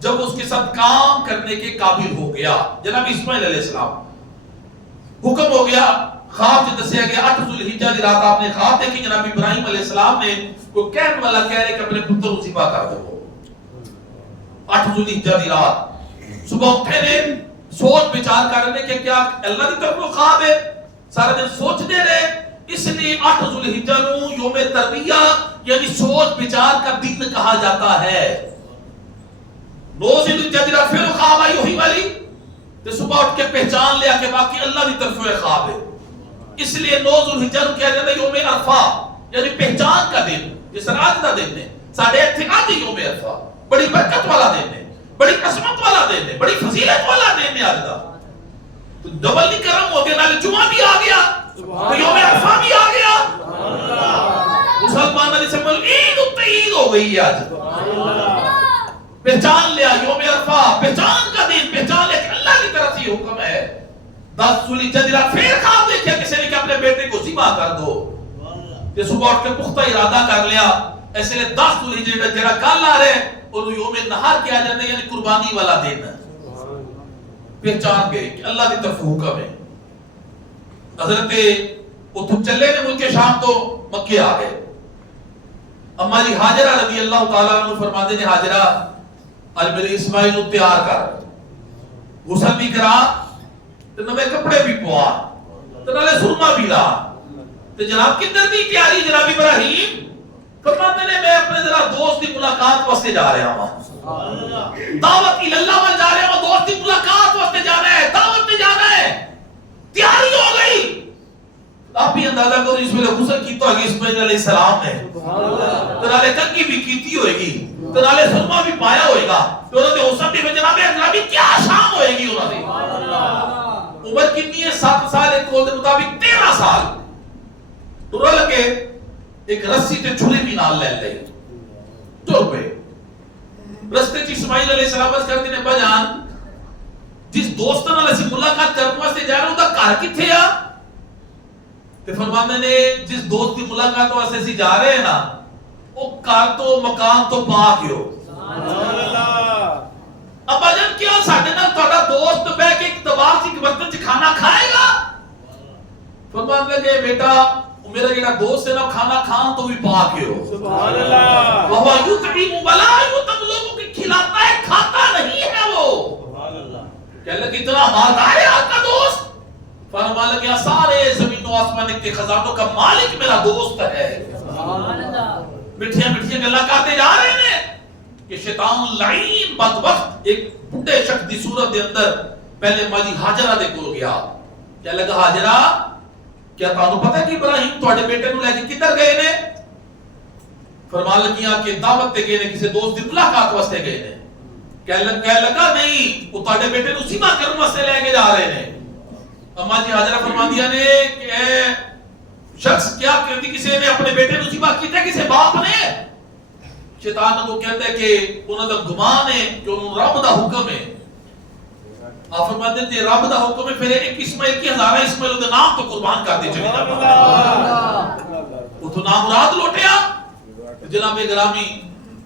جب اس کے ساتھ کام کرنے کے قابل ہو گیا. جناب اسماعیل علیہ السلام حکم ہو گیا. خواب جو دسیا گیا 8 ذوالحجہ دی رات آپ نے خواب دیکھی. جناب ابراہیم علیہ السلام نے کو کہنے والا کہہ رہے کہ اپنے پتر کو ذبح کر دو. 8 ذوالحجہ دی رات صبح اٹھے نے, سوچ بچار کر رہے کہ کیا اللہ کی طرف کو خواب ہے. سارا دن سوچتے رہے. اس لیے 8 ذوالحجہ نو یوم ترویہ یعنی سوچ بچار کا دن کہا جاتا ہے. 9 ذوالحجہ دی رات پھر خواب آئی وہی والی, تو صبح اٹھ کے پہچان لیا کہ باقی اللہ کی طرف وہ خواب ہے. اس لیے 9 ذوالحجہ کو کہا جاتا ہے یوم عرفہ یعنی پہچان کا دن. جس طرح آج کا دن ہے ساڈے ایتھے آج یوم عرفہ, بڑی برکت والا دن ہے, بڑی عظمت والا دن ہے, بڑی فضیلت والا دن ہے. آج کا تو ڈبل نہیں کرم ہو گیا, نالے جمعہ بھی آ گیا, یوم عرفہ بھی آ گیا. مسلمان علی سے عید ہو گئی آج. پہچان لیا یوم عرفہ, پہچان کا دن, پہچان لیا کہ اللہ کی طرف سے حکم ہے. 10 ذوالحجہ دی رات پھر خواب دیکھا کسی نے کہ اپنے بیٹے کو ذبح کر دو. کہ صبح اٹھ کے پختہ ارادہ کر لیا. ایسے لئے 10 ذوالحجہ جڑا کل آ رہے اور یوم نہار کیا جاتا ہے یعنی قربانی والا دن. پہچان گئے کہ اللہ کی طرف حکم ہے. حضرت اتھو چلے نے ملک شام تو مکے آ گئے. اما جی ہاجرہ رضی اللہ تعالیٰ عنہ فرماتے ہیں حاجرہ میرے اسماعیل کو تیار کر, غسل بھی کرا, تو نوے کپڑے بھی پوا, تو نالے سرما بھی لا. تو جناب کدھر دی تیاری جناب ابراہیم فرماتے ہیں میں اپنے ذرا دوست کی ملاقات واسطے جا رہا ہوں, دعوت اللہ میں جا رہا ہوں, دوست کی ملاقات واسطے جانا ہے, دعوت پہ جانا ہے. تیاری ہو گئی. آپ بھی اندازہ کرو اس میں غسل کیتا ہوگی اسماعیل علیہ السلام نے, تو نالے کنگھی بھی کیتی ہوئے گی, تو نالے سرما بھی پایا ہوئے گا, تو انہوں نے حسن بھی جناب اجنبی کیا شام ہوئے گی. انہوں نے عمر کتنی ہے 7 سال, ایک قول کے مطابق 13 سال. تو رل کے ایک رسی تے چھری بھی نال لے لے تر پہ. رستے چ اسماعیل علیہ السلام اس کرتے نے بجان جس دوست نال اسی ملاقات کرن واسطے جا رہے ہوں دا گھر کتھے آ. تے فرماندے نے جس دوست کی ملاقات واسطے اسی جا رہے ہیں نا او گھر تو مکان تو پاک ہو. سبحان اللہ. ابا جان کیا ساڈے نال تہاڈا دوست بیٹھ کے ایک دباغ سی برتن چ کھانا کھائے گا. فرماندے کہ بیٹا میرا جڑا دوست ہے نا کھانا کھان تو بھی پاک ہو. سبحان اللہ. وہ یطعم ولا یطلب کھلاتا ہے کھاتا نہیں ہے وہ. کہنے لگے اتنا مالدار ہے آپ کا دوست؟ فرمانے لگے سارے زمین و آسمان کے خزانوں کا مالک میرا دوست ہے. مٹھیاں مٹھیاں گلاں کرتے جا رہے ہیں کہ شیطان لعین بدبخت ایک بڈھے شخص دی صورت دے اندر پہلے ماجی ہاجرہ دے کول گیا. کیا لگا ہاجرہ کیا تانوں پتہ ہے کہ ابراہیم تواڈے بیٹے نوں لے کے کدھر گئے نے؟ فرمان لگیاں کہ دعوت تے گئے نے کسی دوست دی ملاقات واسطے گئے نے. کہہ لگا نہیں وہ تواڈے بیٹے نوں ذبح کرن واسطے لے کے جا رہے ہیں. اما جی حاجرہ فرما دیا نے کہ اے شخص کیا کہتی کسی نے اپنے بیٹے نوں ذبح کیتا کسی باپ نے؟ شیطان کو کہتا ہے کہ انہاں دا گمان ہے کہ انہوں رب دا حکم ہے. آپ فرماتے ہیں رب دا حکم ہے پھر ایک اسماعیل کی ہزارہ اسماعیل دے نام تو قربان کر دے چلے وہ تو نام مراد لوٹیا. جناب گرامی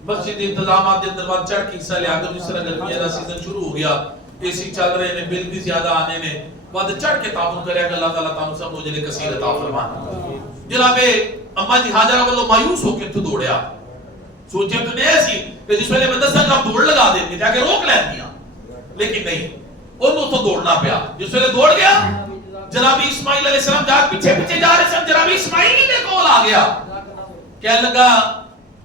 مسجد انتظامات دے اندر بعد چڑھ کے حصہ لیا کر اس طرح گرمیاں دا سیزن شروع ہو گیا. اے سی چل رہے نے بل بھی زیادہ آنے نے بعد چڑھ کے تعاون کریا کہ اللہ تعالیٰ تعالیٰ سب کو جلے کثیر عطا فرمائے. جناب اما جی حاجرہ والوں مایوس ہو کے تو دوڑیا. سوچے تو نہیں ایسی کہ جس ویلے میں دساں گا دوڑ لگا دیں گے جا کے روک لیں گیا لیکن نہیں انہوں تو دوڑنا پیا. جس ویلے دوڑ گیا جناب اسماعیل علیہ السلام جا پیچھے پیچھے جا رہے سن. جناب اسماعیل نے کول آ گیا کہنے لگا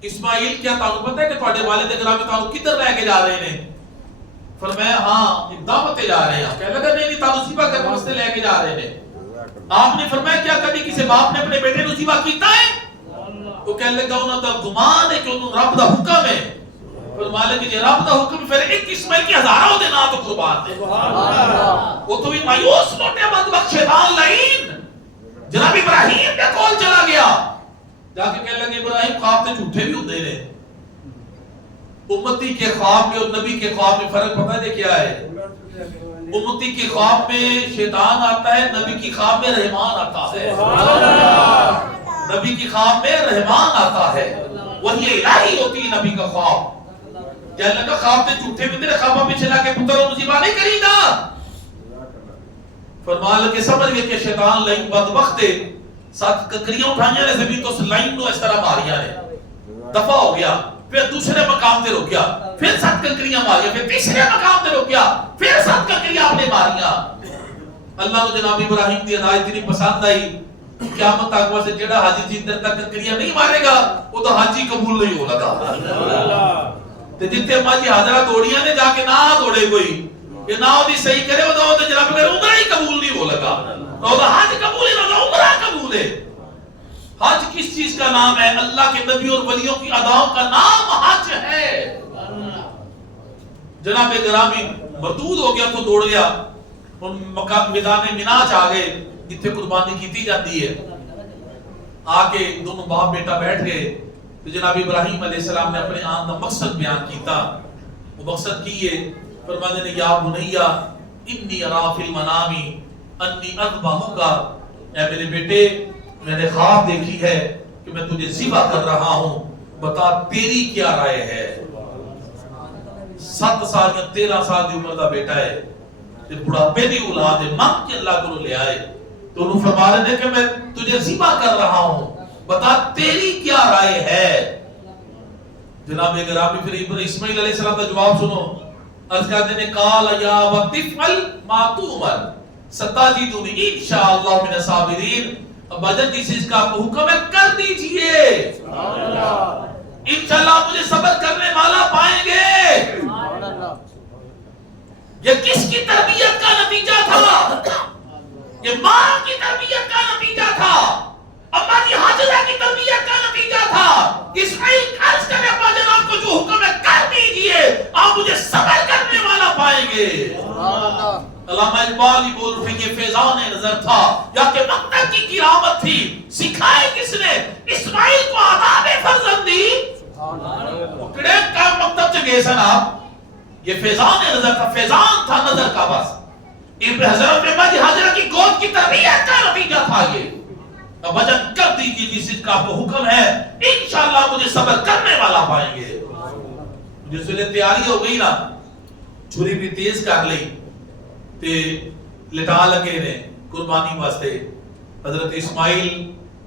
اسماعیل کیا تانوں پتہ ہے کہ تواڈے والد گرامی تانوں کدھر لے کے جا رہے ہیں؟ فرمایا ہاں ایک دعوت تے جا رہے ہیں. کہنے لگا نہیں تانوں ذبح کرنے واسطے لے کے جا رہے ہیں. آپ نے فرمایا کیا کبھی کسی باپ نے اپنے بیٹے نوں ذبح کیتا ہے؟ تو کہنے لگا انہوں دا گمان ہے کہ انہوں رب دا حکم ہے. فرمایا کہ یہ رب دا حکم پھر ایک اسماعیل کی ہزارہ دے نا تو قربان دے. وہ تو بھی مایوس لوٹے بدبخت شیطان لعین جناب ابراہیم کے کول چلا گیا. جا کے کہنے لگے ابراہیم خواب تے جھوٹے بھی ہوندے نے. امتی کے خواب میں اور نبی کے خواب میں فرق پتہ ہے کیا ہے؟ امتی کے خواب میں شیطان آتا ہے نبی کی خواب میں رحمان آتا ہے. نبی کی خواب میں رحمان آتا ہے وہی الہی ہوتی ہے نبی کا خواب. کہنے لگا خواب تے جھوٹے بھی تیرے خوابہ پیچھے لا کے پتروں کو ذبح نہیں کری گا. فرمان لگے سمجھ گئے کہ شیطان لعین بدبخت ہے. 7 کنکریاں اٹھائیاں نے زمین تو اس لائن نو اس طرح ماریاں نے دفع ہو گیا. پھر دوسرے مقام تے رکیا پھر 7 کنکریاں ماریاں پھر تیسرے مقام تے رکیا پھر 7 کنکریاں آپ نے ماریاں. اللہ کو جناب ابراہیم دی ہدایت اتنی پسند آئی قیامت تک واسطے جڑا حاجی جی در تک کنکریاں نہیں مارے گا وہ تو حاجی قبول نہیں ہو لگا. تے جتنے ماجی حاضرہ دوڑیاں نے جا کے نہ دوڑے کوئی کہ نہ وہ دی صحیح کرے وہ تو جناب اگر عمرہ ہی قبول نہیں ہو لگا تو حج قبول ہی نہ عمرہ قبول ہے. حج کس چیز کا نام ہے؟ اللہ کے نبی اور ولیوں کی اداؤں کا نام حج ہے. جناب گرامی مردود ہو گیا تو دوڑ گیا ان مقام میدان مناج آ گئے جتھے قربانی کیتی جاتی ہے. آ کے دونوں باپ بیٹا بیٹھ گئے تو جناب ابراہیم علیہ السلام نے اپنے آن کا مقصد بیان کیتا. وہ مقصد کیے فرمانے نے یا بنیا انی ارا فی المنام انی اذبحک. اے میرے بیٹے میں نے خواب دیکھی ہے کہ میں تجھے ذبح کر رہا ہوں بتا تیری کیا رائے ہے. 7 سال یا 13 سال کی عمر کا بیٹا ہے تے بڑھاپے دی اولاد ہے مانگ کے اللہ کو لے آئے تو انہوں فرما رہے ہیں کہ میں تجھے ذبح کر رہا ہوں بتا تیری کیا رائے ہے. جناب گرامی پھر اسماعیل علیہ السلام کا جواب سنو. عرض کرتے ہیں قال یا وطفل ما تؤمر ستجدنی انشاءاللہ من الصابرین. اباجان جس چیز کا حکم ہے کر دیجئے انشاءاللہ مجھے صبر کرنے والا پائیں گے. یہ کس کی تربیت کا نتیجہ تھا؟ یہ ماں کی تربیت کا نتیجہ تھا. اما جی حاجرہ کی تربیت کا نتیجہ تھا. اسماعیل عرض کرے ابا جان آپ کو جو حکم ہے کر دیجئے آپ مجھے صبر کرنے والا پائیں گے. علامہ اقبال ہی بول رہے یہ فیضان نظر تھا یا کہ مقتل کی کرامت تھی. سکھائے کس نے اسماعیل کو آداب فرزندی؟ کڑے کا مکتب چ گئے سن آپ. یہ فیضان نظر تھا فیضان تھا نظر کا بس. ابن حضرت امہ جی حاجرہ کی گود کی تربیت کا نتیجہ تھا یہ. اب وجہ کر دیجئے جس چیز کا حکم ہے انشاءاللہ مجھے صبر کرنے والا پائیں گے. جس ویلے تیاری ہو گئی نا چھری بھی تیز کر لی تے لٹا لگے نے قربانی واسطے. حضرت اسماعیل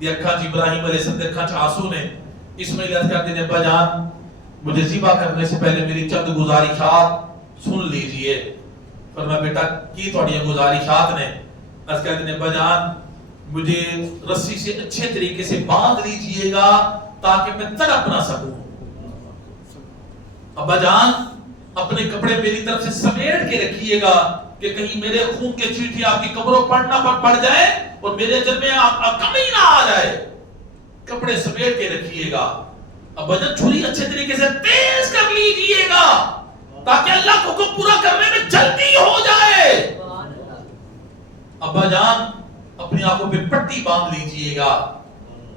دی اکھاں چ ابراہیم علیہ السلام دے اکھاں چ آنسو نے. اسماعیل عرض کرتے نے ابا جان مجھے ذبح کرنے سے پہلے میری چند گزارشات سن لیجئے۔ فرمایا بیٹا کی تھوڑی گزارشات نے؟ اس کہتے ہیں ابا جان مجھے رسی سے اچھے طریقے سے باندھ لیجئے گا تاکہ میں تڑپ نہ سکوں۔ ابا جان اپنے کپڑے میری طرف سے سمیٹ کے رکھیے گا کہ کہیں میرے خون کے چیٹھی آپ کی قبروں پڑ جائے اور میرے جن میں کمی نہ آ جائے۔ کپڑے سمیٹ کے رکھیے گا۔ ابا جان چھری اچھے طریقے سے تیز کر لیجئے گا تاکہ اللہ کو حکم پورا کرنے میں جلدی ہو جائے۔ ابا جان اپنی آنکھوں پہ پٹی باندھ لیجئے گا،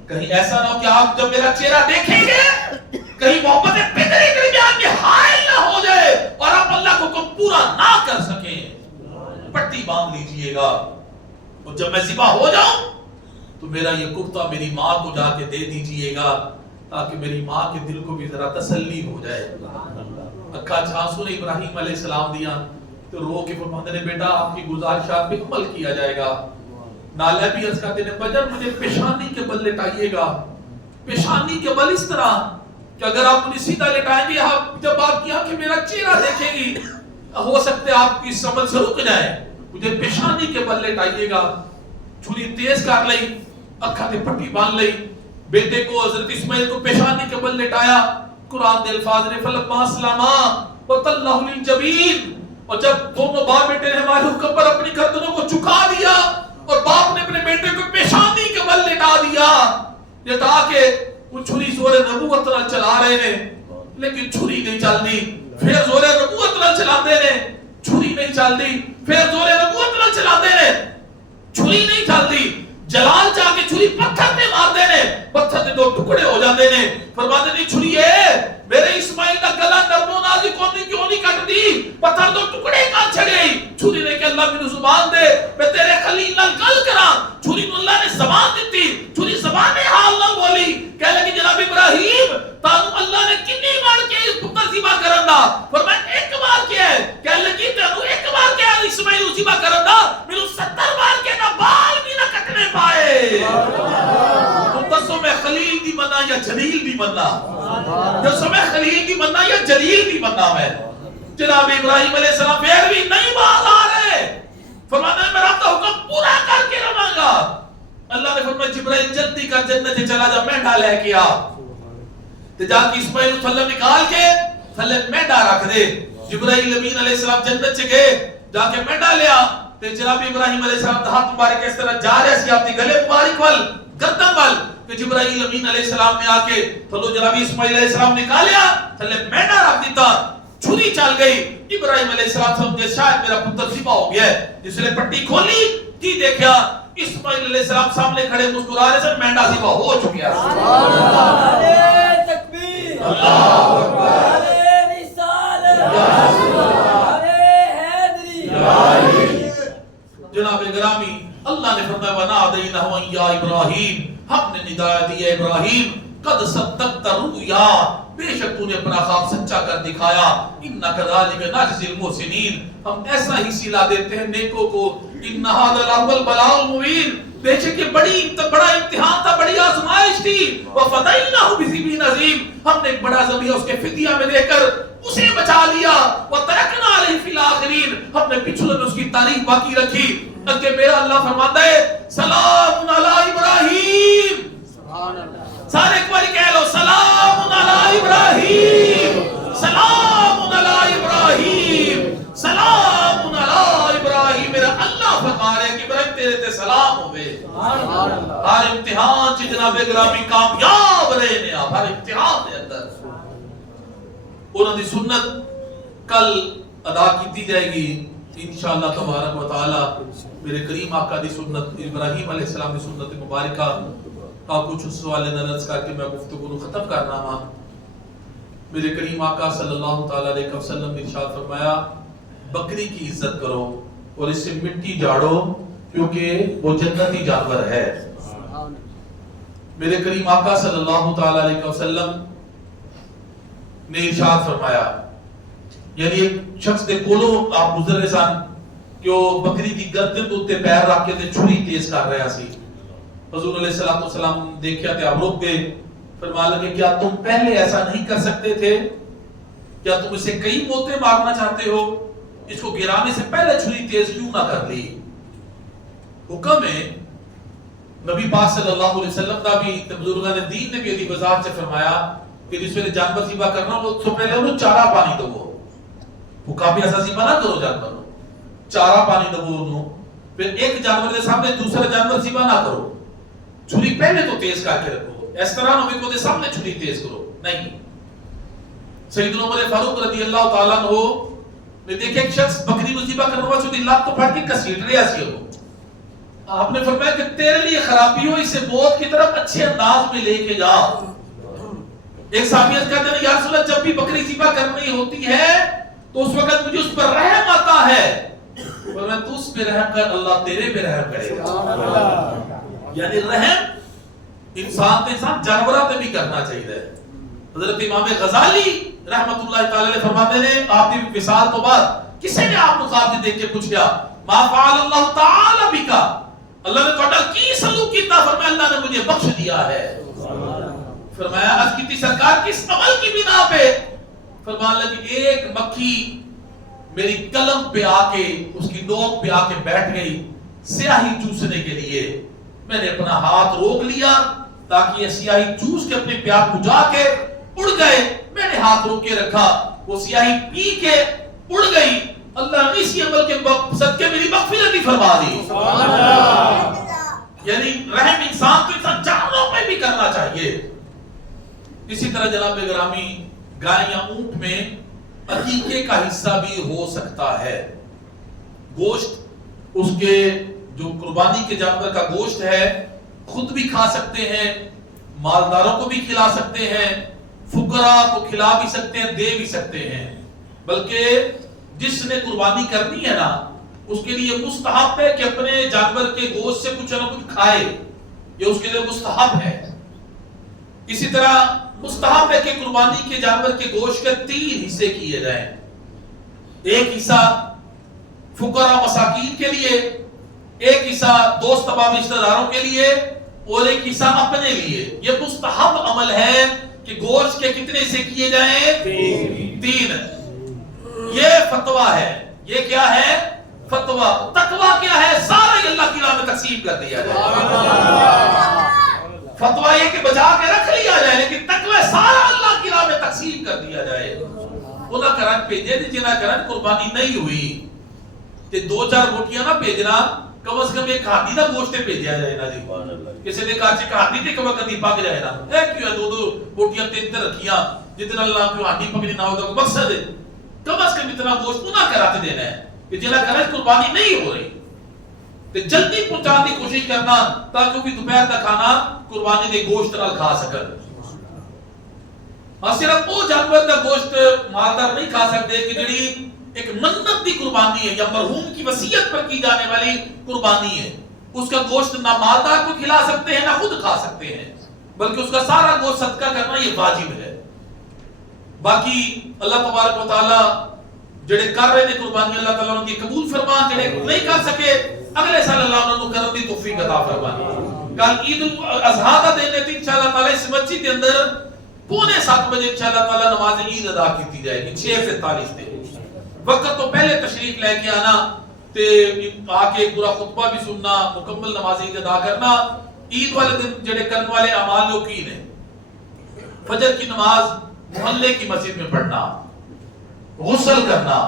کہیں ایسا نہ ہو کہ آپ جب میرا چہرہ دیکھیں گے کہیں محبت پدری کے درمیان میں حائل نہ ہو جائے اور آپ اللہ کو حکم پورا نہ کر سکیں۔ پٹی باندھ لیجئے گا، اور جب میں ذبح ہو جاؤں تو میرا یہ کرتا میری ماں کو جا کے دے دیجئے گا تاکہ میری ماں کے دل کو بھی ذرا تسلی ہو جائے۔ اکھا چھانسو نے ابراہیم علیہ السلام دیا تو رو کے فرماتے نے بیٹا آپ کی گزارشات پہ عمل کیا جائے گا۔ نالے بھی عرض کرتے ہیں بجر مجھے پیشانی کے بل لٹائیے گا، پیشانی کے بل اس طرح کہ اگر آپ مجھے سیدھا لٹائیں گے جب آپ کی آنکھیں میرا چہرہ دیکھیں گی ہو سکتے آپ کی سمجھ سے رک جائے، مجھے پیشانی کے بل لٹائیے گا۔ چھری تیز کر لئی، اکھا تے پٹی باندھ لئی، بیٹے کو حضرت اسماعیل کو پیشانی کے بل لٹایا۔ قرآن دے الفاظ نے فلما اسلما وتلہ للجبین، اور جب دونوں باپ بیٹے نے ہمارے حکم پر اپنی گردنوں کو جھکا دیا اور باپ نے اپنے بیٹے کو پیشانی کے بل لٹا دیا، یہ تاکہ وہ چھری زور نبوت نہ چلا رہے نے لیکن چھری نہیں چلدی، پھر زور نبوت نہ چلاتے نے چھری نہیں چلدی، پھر زور نبوت نہ چلاتے نے چھری نہیں چلدی، جلال چاہ کے چھری پتھر تے مارتے نے، پتھر تے دو ٹکڑے ہو جاتے نے۔ فرماتے نے چھری میرے اسماعیل دا گلا نرم و نازک کیوں نہیں کٹ دی، پتھر دو ٹکڑے کا چھڑے۔ چھری نے کہ اللہ مینوں زبان دے میں تیرے خلیل نال گل کراں، چھری نوں اللہ نے زبان دتی، چھری زبان حال نہ بولی، کہہ لگی جناب ابراہیم تانوں اللہ نے کتنی بار کہا پتر ذبح کرن دا؟ فرمایا ایک بار کیا ہے، کہہ لگی تانوں ایک بار کہا اسماعیل کو ذبح کرن دا، مینوں 70 بار کہنا بال بھی نہ کٹنے پائے۔ متصو میں خلیل دی بننا یا جلیل دی بننا، جو سمے خلیل دی بننا یا جلیل دی بننا میں جناب ابراہیم علیہ السلام پھر بھی نہیں باز آ رہے، فرماتا ہے میں اپنا حکم پورا کر کے رہوں گا۔ اللہ نے فرمایا جبرائیل جلدی کر جنت سے چلا جا مینڈا لے کے آ، تے جا کے اسماعیل کو تھلے نکال کے تھلے مینڈا رکھ دے۔ جبرائیل امین علیہ السلام جنت سے گئے، جا کے مینڈا لیا تے جناب ابراہیم علیہ السلام دا ہاتھ مبارک اس طرح جا رہے سی اپنی گلے مبارک ول گردن ول کہ جبرائیل امین علیہ السلام نے آ کے تھلو جناب اسماعیل علیہ السلام نکالیا، تھلے مینڈا رکھ دیتا، چھری چل گئی۔ ابراہیم علیہ السلام سمجھے شاید میرا پتر ذبح ہو گیا ہے، جس نے پٹی کھولی کی دیکھا اسماعیل علیہ السلام سامنے کھڑے مسکرا رہے سن، مینڈا ذبح ہو چکا ہے۔ نعرہ تکبیر، اللہ اکبر، نعرہ رسالت، نعرہ حیدری۔ جناب گرامی اللہ نے فرمایا وَنَادَيْنَهُ أَن يَا إِبْرَاهِيمُ، ہم نے نداء دی ہے ابراہیم قد صدقت رؤیا، بے شک تو نے اپنا خواب سچا کر دکھایا، اِنَّا كَذَلِكَ نَجْزِي الْمُحْسِنِينَ، ہم ایسا ہی صلہ دیتے ہیں نیکوں کو۔ إِنَّ هَذَا لَهُوَ الْبَلَاءُ الْمُبِينُ، بے شک یہ بڑا امتحان تھا، بڑی آزمائش تھی۔ وَفَدَيْنَاهُ بِذِبْحٍ عَظِيمٍ، ہم نے ایک بڑا ذبیحہ اس کے فدیہ میں دے کر اسے بچا لیا۔ وَتَرَكْنَا عَلَيْهِ فِي الْآخِرِينَ، ہم نے پچھلے میں اس کی تعریف باقی رکھی کہ میرا اللہ فرماتا ہے سلام علی ابراہیم، سارے ایک بار کہہ لو سلام علی ابراہیم، سلام علی ابراہیم، سلام علی ابراہیم۔ میرا اللہ فرما رہے کہ ابراہیم تیرے تے سلام ہوئے۔ ہر امتحان چی جناب گرامی کامیاب رہے نے آپ، ہر امتحان دے اندر انہوں نے سنت کل ادا کی جائے گی انشاءاللہ تبارک و تعالی۔ میرے کریم آقا دی سنت ابراہیم علیہ السلام دی سنت مبارکہ کا کچھ سوال نظر کر کے میں گفتگو کو ختم کرنا ہوا۔ میرے کریم آقا صلی اللہ تعالی علیہ وسلم نے ارشاد فرمایا بکری کی عزت کرو اور اس سے مٹی جاڑو کیونکہ وہ جنتی جانور ہے۔ میرے کریم آقا صلی اللہ تعالی علیہ وسلم نے ارشاد فرمایا، یعنی ایک شخص دے کولو آپ گزر رہے سن کہ وہ بکری کی گردن تے پیر رکھ کے تے چھری تیز کر رہا سی۔ حضور علیہ السلام دیکھیا تے آپ رک گئے، فرمانے لگے کیا تم پہلے ایسا نہیں کر سکتے تھے؟ کیا تم اسے کئی موتے مارنا چاہتے ہو؟ اس کو گرانے سے پہلے چھری تیز کیوں نہ کر لی؟ حکم ہے نبی پاک صلی اللہ علیہ وسلم کا بھی، بزرگان دین نے بھی یہی وضاحت سے فرمایا کہ جس ویلے جانور ذبح کرنا وہ تو پہلے انہوں چارہ پانی دو، وہ کافی ایسا ذبح نہ کرو جانور، چارہ پانی دو انہوں، پھر ایک جانور کے سامنے دوسرا جانور ذبح نہ کرو، چھری پہلے تو تیز کر کے رکھو، اس طرح نبی کو دے سامنے چھری تیز کرو نہیں۔ سیدنا عمر فاروق رضی اللہ تعالیٰ عنہ نے دیکھا ایک شخص بکری کو ذبح کرنے والا چھری لات تو پھاڑ کے کسیٹ رہا سی ہو، آپ نے فرمایا کہ تیرے لیے خرابی ہو، اسے موت کی طرف اچھے انداز میں لے کے جا۔ ایک صحابی کہتے ہیں یا رسول اللہ جب بھی بکری ذبح کرنی ہوتی ہے تو اس وقت مجھے اس پر رحم آتا ہے، فرمایا تو اس پہ رحم کر اللہ تیرے پہ رحم کرے گا۔ یعنی رحم انسان تے انسان جانورات بھی کرنا چاہیے۔ حضرت امام غزالی رحمت اللہ تعالی علیہ فرماتے ہیں آپ کی وصال تو بعد کسی نے آپ کو خواب دیکھ کے پوچھا ما فعل اللہ تعالی بکا، اللہ نے تہاڈا کی سلوک کیتا؟ فرمایا اللہ نے مجھے بخش دیا ہے۔ فرمایا عرض کی سرکار کس عمل کی بنا پہ؟ فرمایا اللہ کہ ایک مکھی میری قلم پہ آ کے اس کی نوک پہ آ کے بیٹھ گئی سیاہی چوسنے کے لیے، میں نے اپنا ہاتھ روک لیا تاکہ یہ سیاہی چوس کے اپنے پیٹ بجھا کے اڑ گئے، میں نے ہاتھ روک کے رکھا، وہ سیاہی پی کے اڑ گئی، اللہ نے اسی عمل کے صدقے میری مغفرت ہی فرما دی۔ یعنی رحم انسان تو انسان جانوروں پہ بھی کرنا چاہیے۔ اسی طرح جناب گرامی گائے یا اونٹ میں عقیقے کا حصہ بھی ہو سکتا ہے، گوشت اس کے جو قربانی کے جانور کا گوشت ہے خود بھی کھا سکتے ہیں، مالداروں کو بھی کھلا سکتے ہیں، فقراء کو کھلا بھی سکتے ہیں، دے بھی سکتے ہیں، بلکہ جس نے قربانی کرنی ہے نا اس کے لیے مستحب ہے کہ اپنے جانور کے گوشت سے کچھ نہ کچھ کھائے، یہ اس کے لیے مستحب ہے۔ اسی طرح مستحب ہے کہ قربانی کے جانور کے گوشت کے 3 حصے کیے جائیں، ایک حصہ فقراء مساکین کے لیے، ایک حصہ دوست احباب رشتہ داروں کے لیے، اور ایک حصہ اپنے لیے۔ یہ مستحب عمل ہے کہ گوشت کے کتنے حصے کیے جائیں؟ 3۔ یہ فتویٰ ہے، یہ کیا ہے؟ فتویٰ۔ تقویٰ کیا ہے؟ سارا اللہ کی راہ میں تقسیم کر دیا جائے۔ فتویٰ یہ کہ بچا کے رکھ لیا جائے، لیکن تقویٰ سارا اللہ کی راہ میں تقسیم کر دیا جائے۔ انہاں کرن بھیجے دی جنہاں کرن قربانی نہیں ہوئی تے 2-4 بوٹیاں نہ بھیجنا، کم از کم ایک ہاتھی دا گوشت بھیجیا جائے نا جی، کسی نے کہا کہ ہاتھی تے کبھی کدی پک جائے نا، اے کیوں ہے 2 بوٹیاں 3 رکھیاں جتنا اللہ کو ہاتھی پکڑی نہ ہوتا، مقصد ہے کم از کم اتنا گوشت نہ کراتے دینا ہے کہ جنہاں کرن قربانی نہیں ہو رہی تے جلدی پہنچانے کی کوشش کرنا تاکہ وہ بھی دوپہر کا کھانا قربانی دے گوشت نال کھا سکن۔ اور صرف وہ جانور کا گوشت مالدار نہیں کھا سکتے کہ جڑی ایک منت دی قربانی ہے یا مرحوم کی وصیت پر کی جانے والی قربانی ہے، اس کا گوشت نہ مالدار کو کھلا سکتے ہیں نہ خود کھا سکتے ہیں، بلکہ اس کا سارا گوشت صدقہ کرنا یہ واجب ہے۔ باقی اللہ تبارک و تعالی جڑے کر رہے ہیں قربانی اللہ تعالیٰ ان کی قبول فرما، جڑے نہیں کر سکے اگلے سال اللہ انہوں نے کرن دی توفیق عطا فرمائے۔ کل عید الاضحیٰ کا دن ہے، انشاءاللہ تعالی اس مسجد کے اندر 6:45 بجے انشاءاللہ تعالی نماز عید ادا کی جائے گی 6:45 تے۔ وقت تو پہلے تشریف لے کے آنا تے آ کے پورا خطبہ بھی سننا، مکمل نماز عید ادا کرنا۔ عید والے دن جڑے کرنے والے اعمال لوکین ہیں، فجر کی نماز محلے کی مسجد میں پڑھنا، غسل کرنا،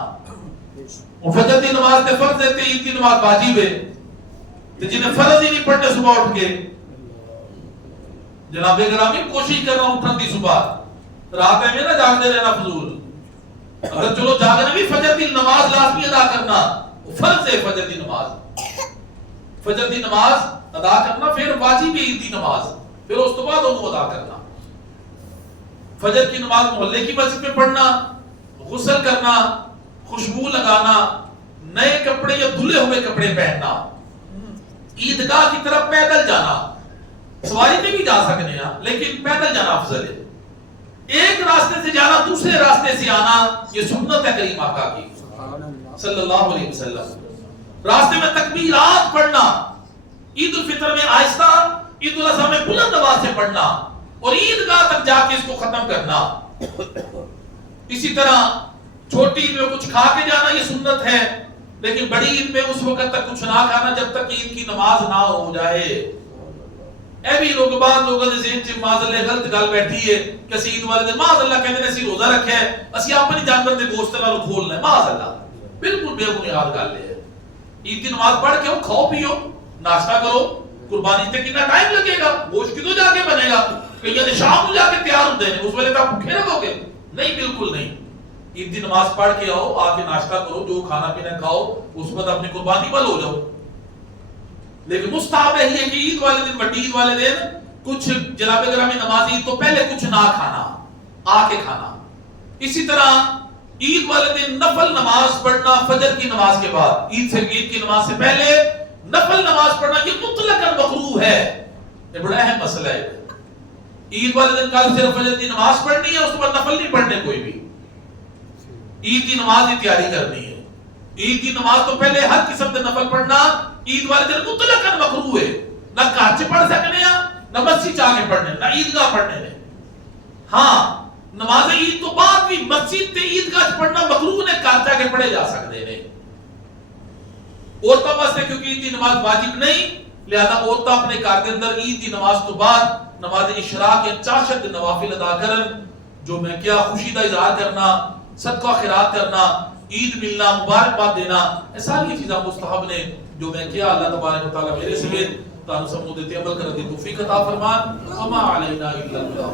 فجر کی نماز تے فرض ہے تے عید کی نماز واجب ہے، تے جنہیں فرض ہی نہیں پڑھتے صبح اٹھ کے جناب گرامی کوشش کرنا اٹھن دی صبح رات میں نہ جاگتے رہنا فضول، اگر چلو جاگنا بھی فجر کی نماز لازمی ادا کرنا فرض ہے، فجر کی نماز ادا کرنا پھر واجب ہے، عید کی نماز پھر اس تو بعد انہوں ادا کرنا، فجر کی نماز محلے کی مسجد میں پڑھنا، غسل کرنا، خوشبو لگانا، نئے کپڑے یا دھلے ہوئے کپڑے پہننا، عیدگاہ کی طرف پیدل جانا، سواری میں بھی جا سکتے ہیں لیکن پیدل جانا افضل ہے، ایک راستے سے جانا دوسرے راستے سے آنا یہ سنت ہے کریم آقا کی صلی اللہ علیہ وسلم۔ راستے میں تکبیرات پڑھنا، عید الفطر میں آہستہ، عید الاضحیٰ میں بلند آواز سے پڑھنا اور عیدگاہ تک جا کے اس کو ختم کرنا۔ اسی طرح چھوٹی عید میں کچھ کھا کے جانا یہ سنت ہے، لیکن بڑی عید میں اس وقت تک کچھ نہ کھانا جب تک عید کی نماز نہ ہو جائے۔ اے بھی لوگ بعد لوگوں دے ذہن چ معاذ اللہ غلط گل بیٹھی ہے کہ اسی عید والے دن معاذ اللہ کہندے نے اسی روزہ رکھیا ہے، اسی اپنی جانور دے گوشت نال کھولنا ہے، معاذ اللہ بالکل بے بنیاد گل ہے۔ عید کی نماز پڑھ کے کھاؤ پیو، ناشتہ کرو، قربانی تے کتنا ٹائم لگے گا، گوشت کدو جا کے بنے گا، کئی دن شام کو جا کے تیار ہوندے ہیں، اس ویلے تک بھوکے رہو گے؟ نہیں، بالکل نہیں۔ عید کی نماز پڑھ کے آؤ، آ کے ناشتہ کرو، جو کھانا پینا کھاؤ، اس بعد اپنی قربانی بل ہو جاؤ۔ لیکن مستحب ہے کہ عید والے دن، بڑی عید والے دن کچھ جناب گرامی نماز عید تو پہلے کچھ نہ کھانا، آ کے کھانا۔ اسی طرح عید والے دن نفل نماز پڑھنا فجر کی نماز کے بعد، عید کی نماز سے پہلے نفل نماز پڑھنا یہ مطلقاً مکروہ ہے۔ یہ بڑا اہم مسئلہ ہے۔ عید والے دن کل صرف فجر کی نماز پڑھنی ہے، اس کے بعد نفل نہیں پڑھنے کوئی بھی، عید کی نماز کی تیاری کرنی ہے۔ عید کی نماز تو پہلے ہر قسم کے نفل پڑھنا عید والے دن مطلقاً مکروہ ہے۔ نہ گھر چ پڑھ سکنے ہیں، نہ مسجد جا کے پڑھنے، نہ عیدگاہ پڑھنے نے۔ ہاں نماز عید تو بعد بھی مسجد تے عیدگاہ پڑھنا مکروہ نے، گھر جا کے پڑھے جا سکتے ہیں۔ عورتوں واسطے کیونکہ عید کی نماز واجب نہیں، لہذا عورتیں اپنے گھر کے اندر عید کی نماز تو بعد نماز اشراق یا چاشت نوافل ادا کرن، جو میں کیا خوشی کا اظہار کرنا، صدقہ خیرات کرنا، عید ملنا، مبارکباد دینا، یہ ساری چیزاں مستحب نے، جو میں کیا اللہ تبارک و تعالی میرے سمیت تانوں سب نوں تے عمل کرنے دی توفیق عطا فرمان۔ وما علینا الا البلاغ۔